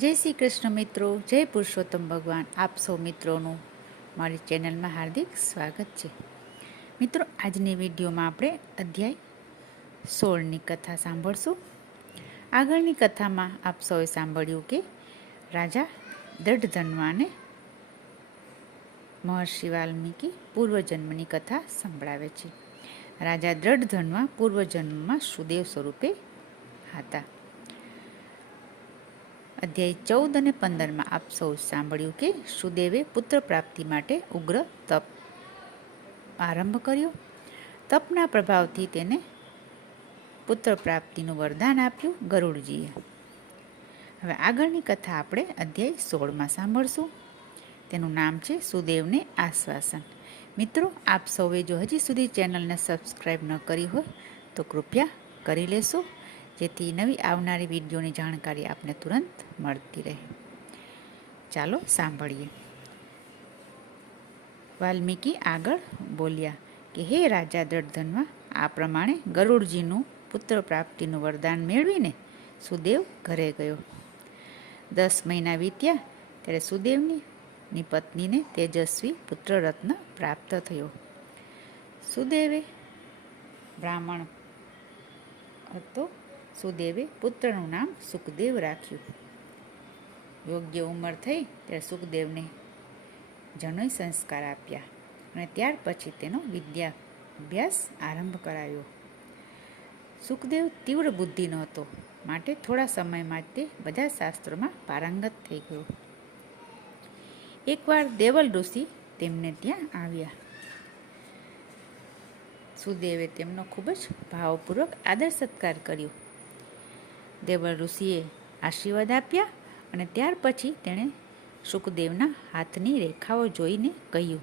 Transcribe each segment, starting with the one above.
જય શ્રી કૃષ્ણ મિત્રો, જય પુરુષોત્તમ ભગવાન. આપ સૌ મિત્રોનું મારી ચેનલમાં હાર્દિક સ્વાગત છે. મિત્રો, આજની વિડીયોમાં આપણે અધ્યાય 16ની કથા સાંભળશું. આગળની કથામાં આપ સૌએ સાંભળ્યું કે રાજા દૃઢધન્વાને મહર્ષિ વાલ્મીકી પૂર્વજન્મની કથા સંભળાવે છે. રાજા દૃઢધન્વા પૂર્વજન્મમાં સુદેવ સ્વરૂપે હતા. અધ્યાય 14 અને 15માં આપ સૌ સાંભળ્યું કે સુદેવે પુત્ર પ્રાપ્તિ માટે ઉગ્ર તપ આરંભ કર્યો. તપના પ્રભાવથી તેને પુત્ર પ્રાપ્તિનું વરદાન આપ્યું ગરુડજીએ. હવે આગળની કથા આપણે અધ્યાય 16માં સાંભળશું. તેનું નામ છે સુદેવને આશ્વાસન. મિત્રો, આપ સૌએ જો હજી સુધી ચેનલને સબસ્ક્રાઈબ ન કરી હોય તો કૃપયા કરી લેશો, જેથી નવી આવનારી વિડીયોની જાણકારી આપને તુરંત મળતી રહે. ચાલો સાંભળીએ. વાલ્મીકી આગળ બોલ્યા કે હે રાજા દૃઢધન્વા, આ પ્રમાણે ગરુડજીનું પુત્ર પ્રાપ્તિનું વરદાન મેળવીને સુદેવ ઘરે ગયો. 10 મહિના વીત્યા ત્યારે સુદેવની પત્નીને તેજસ્વી પુત્રરત્ન પ્રાપ્ત થયો. સુદેવે બ્રાહ્મણ હતો. સુદેવે પુત્રનું નામ સુખદેવ રાખ્યું. યોગ્ય ઉંમર થઈ ત્યારે સુખદેવને જનોઈ સંસ્કાર આપ્યા અને ત્યાર પછી તેનો વિદ્યાભ્યાસ આરંભ કરાયો. સુખદેવ તીવ્ર બુદ્ધિનો હતો, માટે થોડા સમયમાં તે બધા શાસ્ત્રોમાં પારંગત થઈ ગયો. એકવાર દેવલ ઋષિ તેમને ત્યાં આવ્યા. સુદેવે તેમનો ખૂબ જ ભાવપૂર્વક આદર સત્કાર કર્યો. દેવલ ઋષિએ આશીર્વાદ આપ્યા અને ત્યાર પછી તેણે સુખદેવના હાથની રેખાઓ જોઈને કહ્યું,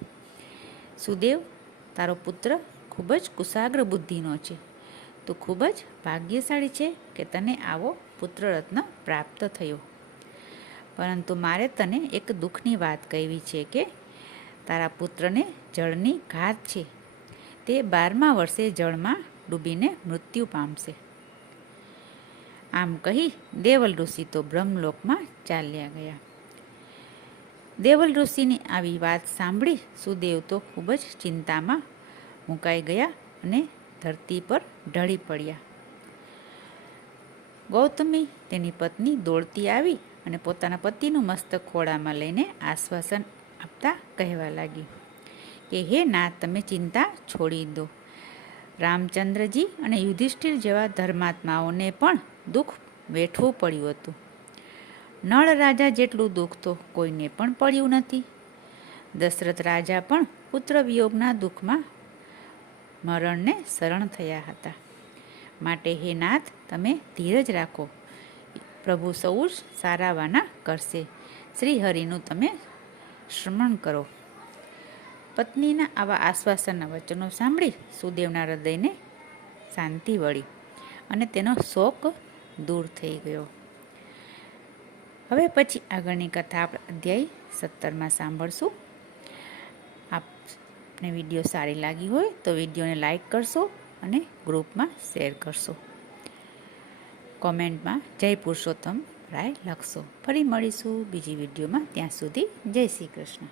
સુદેવ, તારો પુત્ર ખૂબ જ કુશાગ્ર બુદ્ધિનો છે. તું ખૂબ જ ભાગ્યશાળી છે કે તને આવો પુત્રરત્ન પ્રાપ્ત થયો. પરંતુ મારે તને એક દુઃખની વાત કહેવી છે કે તારા પુત્રને જળની ઘાત છે. તે 12મા વર્ષે જળમાં ડૂબીને મૃત્યુ પામશે. આમ કહી દેવલ ઋષિ તો બ્રહ્મલોકમાં ચાલ્યા ગયા. દેવલ ઋષિની આવી વાત સાંભળી સુદેવ તો ખૂબ જ ચિંતામાં મુકાઈ ગયા અને ધરતી પર ઢળી પડ્યા. ગૌતમી તેની પત્ની દોડતી આવી અને પોતાના પતિનું મસ્તક ખોળામાં લઈને આશ્વાસન આપતા કહેવા લાગી કે હે નાથ, તમે ચિંતા છોડી દો. રામચંદ્રજી અને યુધિષ્ઠિર જેવા ધર્માત્માઓને પણ દુઃખ વેઠવું પડ્યું હતું. નળ રાજા જેટલું દુઃખ તો કોઈને પણ પડ્યું નથી. દશરથ રાજા પણ પુત્ર વિયોગના દુઃખમાં મરણને શરણ થયા હતા. માટે હે નાથ, તમે ધીરજ રાખો. પ્રભુ સૌ સારાવાના કરશે. શ્રી હરિનું તમે સ્મરણ કરો. પત્નીના આવા આશ્વાસનના વચનો સાંભળી સુદેવના હૃદયને શાંતિ વળી અને તેનો શોક દૂર થઈ ગયો. હવે પછી આગળની કથા આપણે અધ્યાય 17માં સાંભળશું. આપને વિડીયો સારી લાગી હોય તો વિડીયોને લાઈક કરશો અને ગ્રુપમાં શેર કરશો. કોમેન્ટમાં જય પુરુષોત્તમ રાય લખશો. ફરી મળીશું બીજી વિડીયોમાં. ત્યાં સુધી જય શ્રી કૃષ્ણ.